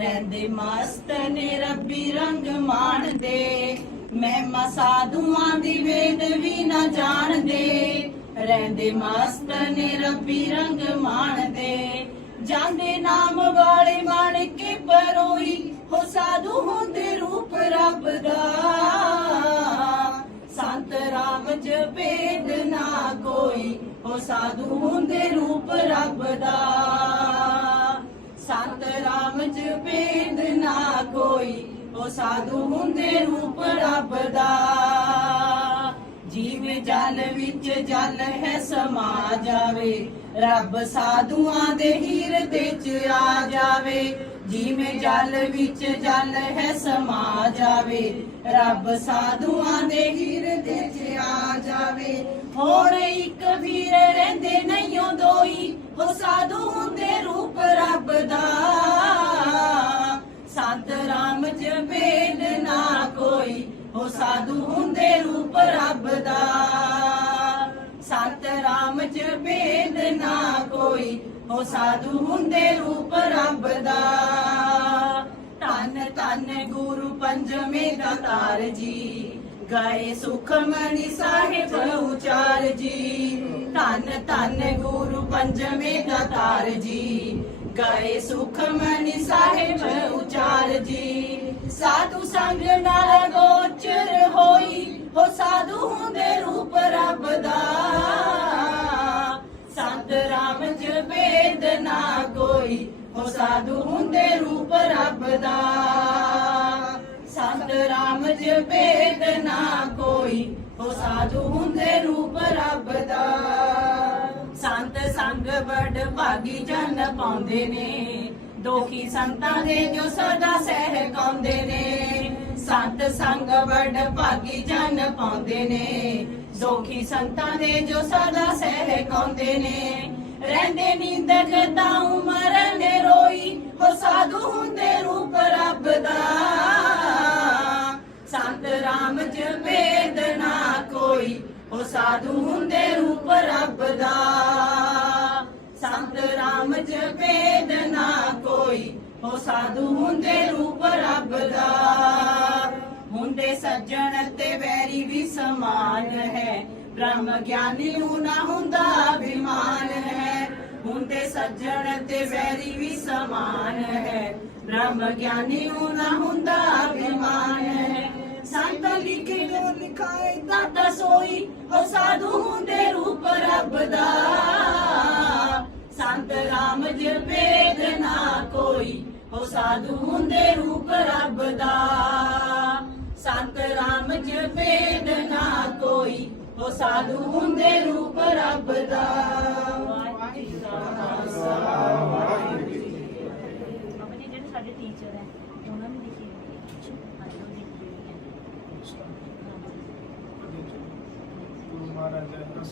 ਰਹਿੰਦੇ ਮਸਤ ਨੇ ਰੱਬੀ ਰੰਗ ਮਾਣਦੇ। ਮਹਿਮਾ ਸਾਧੂਆਂ ਦੀ ਵੇਦ ਵੀ ਨਾ ਜਾਣਦੇ। ਰਹਿੰਦੇ ਮਸਤ ਨੇ ਰੱਬੀ ਰੰਗ ਮਾਣਦੇ। ਜਾਂਦੇ ਨਾਮ ਵਾਲੇ ਮਨ ਕੇ ਪਰੋਈ, ਹੋ ਸਾਧੂ ਹੁੰਦੇ ਰੂਪ ਰੱਬ ਦਾ। ਸੰਤ ਰਾਮ ਚ ਜਪੇਦ ਨਾ ਕੋਈ, ਹੋ ਸਾਧੂ ਹੁੰਦੇ ਰੂਪ ਰੱਬ ਦਾ। ਸੰਤ ਰਾਮ ਜਪੇਦ ਨਾ ਕੋਈ, ਉਹ ਸਾਧੂ ਹੁੰਦੇ ਰੂਪ ਰੱਬ ਦਾ। ਜਿਵੇਂ ਜਲ ਵਿੱਚ ਜਲ ਹੈ, ਸਮਾ ਜਾਵੇ, ਰੱਬ ਸਾਧੂਆਂ ਦੇ ਹਿਰਦੇ ਚ ਆ ਜਾਵੇ। ਜਿਵੇਂ ਜਲ ਵਿੱਚ ਜਲ ਹੈ, ਸਮਾ ਜਾਵੇ, ਰੱਬ ਸਾਧੂਆਂ ਦੇ ਹਿਰਦੇ ਚ ਆ ਜਾਵੇ। ਹੋਰ ਇੱਕ ਵੀਰ ਰਹਿੰਦੇ ਨਹੀਂ ਨਹੀਂਓ ਦੋਈ ਹੋ ਸਾਧੂ ਹੁੰਦੇ ਰੂਪ ਰੱਬ ਦਾ। ਸੰਤ ਰਾਮ ਜਪੇਦ ਨਾ ਕੋਈ ਹੋ ਸਾਧੂ ਹੁੰਦੇ ਰੂਪ ਰੱਬ ਦਾ। ਧੰਨ ਧੰਨ ਗੁਰੂ ਪੰਜਵੇਂ ਦਾਤਾਰ ਜੀ, ਗਾਏ ਸੁਖਮਨੀ ਸਾਹਿਬ ਉਚਾਰ ਜੀ। ਧੰਨ ਧੰਨ ਗੁਰੂ ਪੰਜਵੇਂ ਦਾਤਾਰ ਜੀ ਗਏ ਸੁਖਮਨੀ ਸਾਹਿਬ ਉਚਾਰ ਜੀ। ਸਾਧੂ ਸੰਗ ਨਾਲ ਗੋਚਰ ਹੋਈ, ਹੋ ਸਾਧੂ ਹੁੰਦੇ ਰੂਪ ਰੱਬ ਦਾ। ਸੰਤ ਰਾਮ ਜਪੇਦ ਨਾ ਕੋਈ, ਹੋ ਸਾਧੂ ਹੁੰਦੇ ਰੂਪ ਰੱਬ ਦਾ। ਸੰਤ ਰਾਮ ਜਪੇਦ ਨਾ ਕੋਈ, ਹੋ ਸਾਧੂ ਹੁੰਦੇ ਰੂਪ ਰੱਬ ਦਾ। ਸੰਤ ਸੰਗ ਬੜ ਭਾਗੀ ਜਨ ਪਾਉਂਦੇ ਨੇ। ਦੋਖੀ ਸੰਤਾਂ ਦੇ ਜੋ ਸਦਾ ਸਹਿਕਾਉਂਦੇ ਨੇ। ਸੰਤ ਸੰਗ ਬੜ ਭਾਗੀ ਜਨ ਪਾਉਂਦੇ ਨੇ। ਦੋਖੀ ਸੰਤਾਂ ਦੇ ਜੋ ਸਦਾ ਸਹਿਕਾਉਂਦੇ ਨੇ। ਰਹਿੰਦੇ ਨੀਂਦਕ ਤਾਂ ਉਮਰ ਨੇ ਰੋਈ ਹੋ ਸਾਧੂ ਹੁੰਦੇ ਰੂਪ ਰੱਬ ਦਾ। ਸੰਤ ਰਾਮ ਜਪੇਦ ਨਾ ਕੋਈ, ਉਹ ਸਾਧੂ ਹੁੰਦੇ ਰੂਪ ਰੱਬ ਦਾ। ਰਾਮ ਜਪੇਦ ਨਾ ਕੋਈ। ਹੋ ਸਾਧੂ ਹੁੰਦੇ ਰੂਪ ਰੱਬ ਦਾ। ਹੁੰਦੇ ਸੱਜਣ ਤੇ ਵੈਰੀ ਵੀ ਸਮਾਨ ਹੈ। ਬ੍ਰਹਮ ਗਿਆਨੀ ਨੂੰ ਨਾ ਹੁੰਦਾ ਅਭਿਮਾਨ ਹੈ। ਹੁੰਦੇ ਸੱਜਣ ਤੇ ਵੈਰੀ ਵੀ ਸਮਾਨ ਹੈ। ਬ੍ਰਹਮ ਗਿਆਨੀ ਨੂੰ ਨਾ ਹੁੰਦਾ ਅਭਿਮਾਨ ਹੈ। ਸੰਤ ਲਿਖੇ ਜੋ ਲਿਖਾਏ ਦਾਤਾ ਸੋਈ। ਸਾਧੂ ਹੁੰਦੇ ਰੂਪ ਰੱਬ ਦਾ। ਸੰਤ ਰਾਮ ਜਪੇਦ ਨਾ ਕੋਈ ਹੋ ਸਾਧੂ ਹੁੰਦੇ ਰੂਪ ਰੱਬ ਦਾ। ਜੀ ਜਿਹੜੇ ਸਾਡੇ ਟੀਚਰ ਹੈ ਉਹਨਾਂ ਨੇ ਲਿਖੀ ਹੋਈ ਹੈ। ਹਾਂਜੀ ਉਹ ਲਿਖੀ ਹੋਈ ਹੈ। ਗੁਰੂ ਮਹਾਰਾਜ ਦਾ